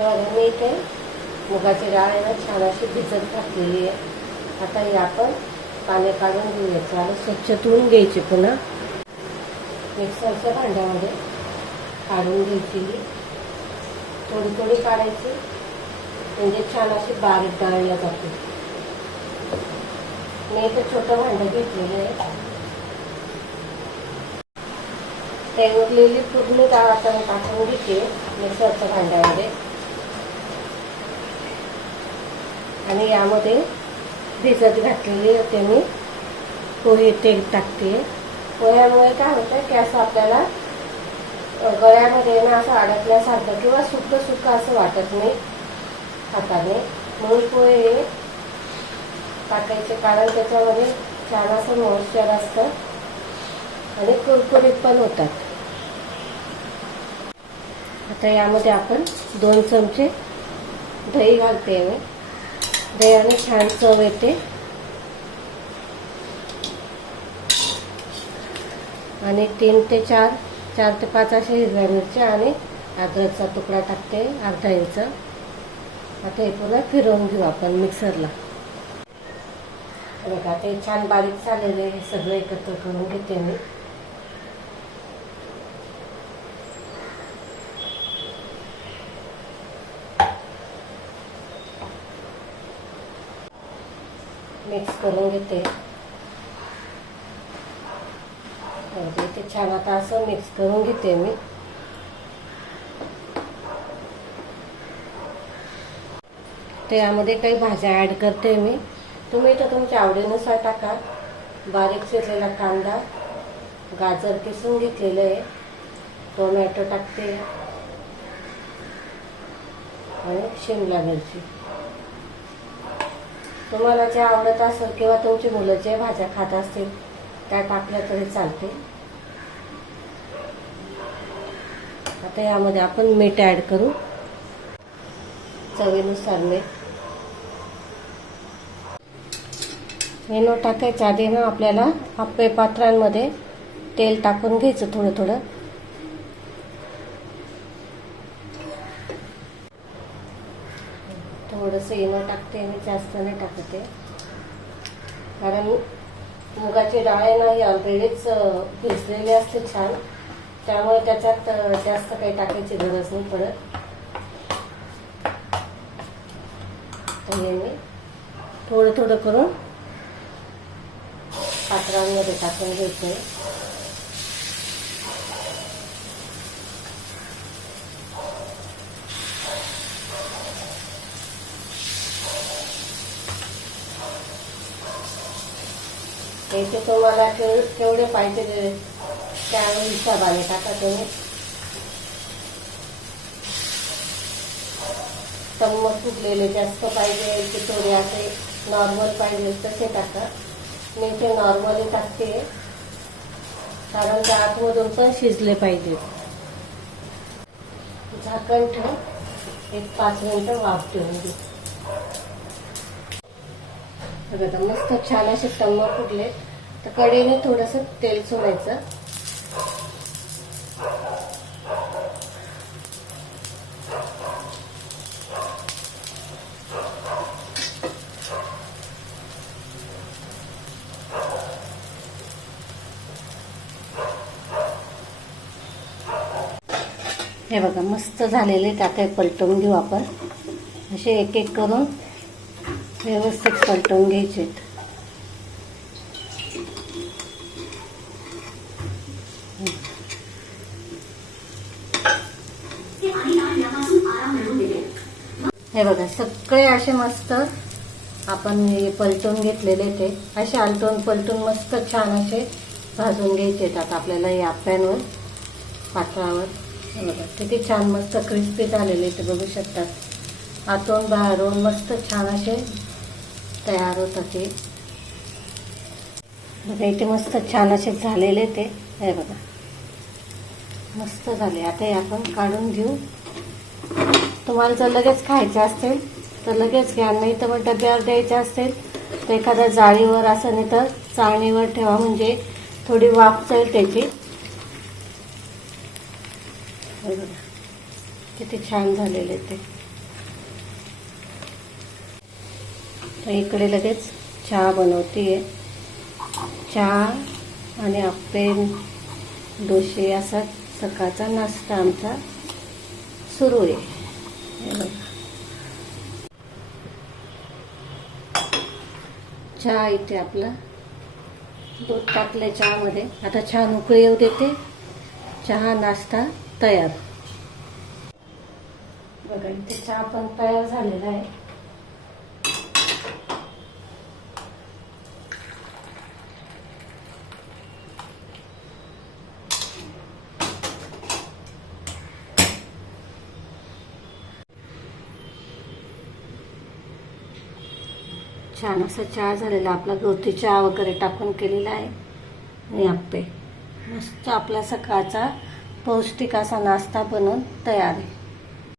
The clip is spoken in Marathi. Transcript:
तर मी इथे मुगाची डाळ आहे ना छान अशी भिजत घातलेली आहे. आता हे आपण पाणी काढून घेऊयाचं आणि स्वच्छ धुवून घ्यायची पुन्हा. मिक्सरच्या भांड्यामध्ये काढून घ्यायची. ही थोडी थोडी काढायची. म्हणजे छान अशी बारीक डाळल्या जाते. मी इथे छोटं भांडं घेतलेलं आहे. ते उरलेली पूर्ण डाळ आता मी टाकून घेते मिक्सरच्या भांड्यामध्ये. आणि यामध्ये भिजत घातलेली होते मी. पोहे तेल टाकते. पोह्यामुळे काय होतं की असं आपल्याला गळ्यामध्ये ना असं अडकल्यासारखं किंवा सुक्क सुक्क असं वाटत नाही हाताने. म्हणून पोहे हे टाकायचे कारण त्याच्यामध्ये छान असं मॉइश्चर असतं आणि कुरकुरीत पण होतात. आता यामध्ये आपण दोन चमचे दही घालते. मी दह्याने छान चव येते. आणि तीन ते चार चार ते पाच अशा हिरव्या मिरच्या आणि अद्रकचा तुकडा टाकते अर्धा इंच. आता हे पुन्हा फिरवून घेऊ आपण मिक्सरला. बघा ते छान बारीक झालेले हे सगळं एकत्र करून घेते मी. मिक्स करून घेते. तर ते छान आता असं मिक्स करून घेते मी. तर यामध्ये काही भाज्या ॲड करते मी. तुम्ही तर तुमच्या आवडीनुसार टाका. बारीक चिरलेला कांदा गाजर किसून घेतलेलं आहे. टोमॅटो टाकते. आणि शिमला मिरची. तुम्हाला जे आवडत असेल किंवा तुमची मुलं जे भाज्या खात असतील त्या टाकल्या तरी चालते. आता यामध्ये आपण मीठ ॲड करू. चवीनुसार मीठ. मेनू टाकायच्या आधी ना आपल्याला आप्पे पात्रांमध्ये तेल टाकून घ्यायचं थोडं थोडं. थोडंसं इनो टाकते मी जास्त नाही टाकते. कारण मुगाची डाळ आहे ना ही ऑलरेडीच भिजलेली असते छान. त्यामुळे त्याच्यात जास्त काही टाकायची गरज नाही पडत. हे मी थोडं थोडं करून पात्रांमध्ये टाकून घ्यायचे तुम्हाला केव- केवढे पाहिजे त्या हिशोबाने टाका तुम्ही? चम्मच फुटलेले जास्त पाहिजे की थोडे असे नॉर्मल पाहिजे तसे टाका. मी ते नॉर्मली टाकते. कारण ते आतमधून पण शिजले पाहिजे. झाकण ठेव. एक पाच मिनिटं वाफ ठेवून घे. बघा मस्त छान असे टम्म फुटले तर कढईने थोडस तेल सोडायचं. हे बघा मस्त झालेले टाके पलटवून घेऊ आपण. असे एक एक करून व्यवस्थित पलटवून घ्यायचे हे बघा सगळे असे मस्त आपण पलटून घेतलेले ते. असे आलटून पलटून मस्त छान असे भाजून घ्यायचे आता आपल्याला या पॅनवर पात्रावर. हे बघा किती छान मस्त क्रिस्पी झालेले ते बघू शकतात आतून बाहेरून मस्त छान असे तयार होतात ते बघा इथे मस्त छान असे झालेले ते. हे बघा मस्त झाले. आता हे आपण काढून घेऊ. तुम्हाला जर लगेच खायचे असतील तर लगेच घ्या. नाही तर मग डब्यावर द्यायचे असतील तर एखाद्या जाळीवर असं नाही तर चाळणीवर ठेवा. म्हणजे थोडी वाफ जाईल त्याची किती छान झालेले ते. इकडे लगेच चहा बनवते चहा आणि आपे डोसे असा सकाळचा नाश्ता आमचा सुरू आहे. चहा इथे आपला. दूध टाकले चहामध्ये. आता छान उकळी येऊ देते. चहा नाश्ता तयार. बघा इथे चहा पण तयार झालेला आहे. छान असा चहा झालेला आपला गवती चहा वगैरे टाकून केलेला आहे. आणि आप्पे. मस्त आपला सकाळचा पौष्टिक असा नाश्ता बनवून तयार आहे.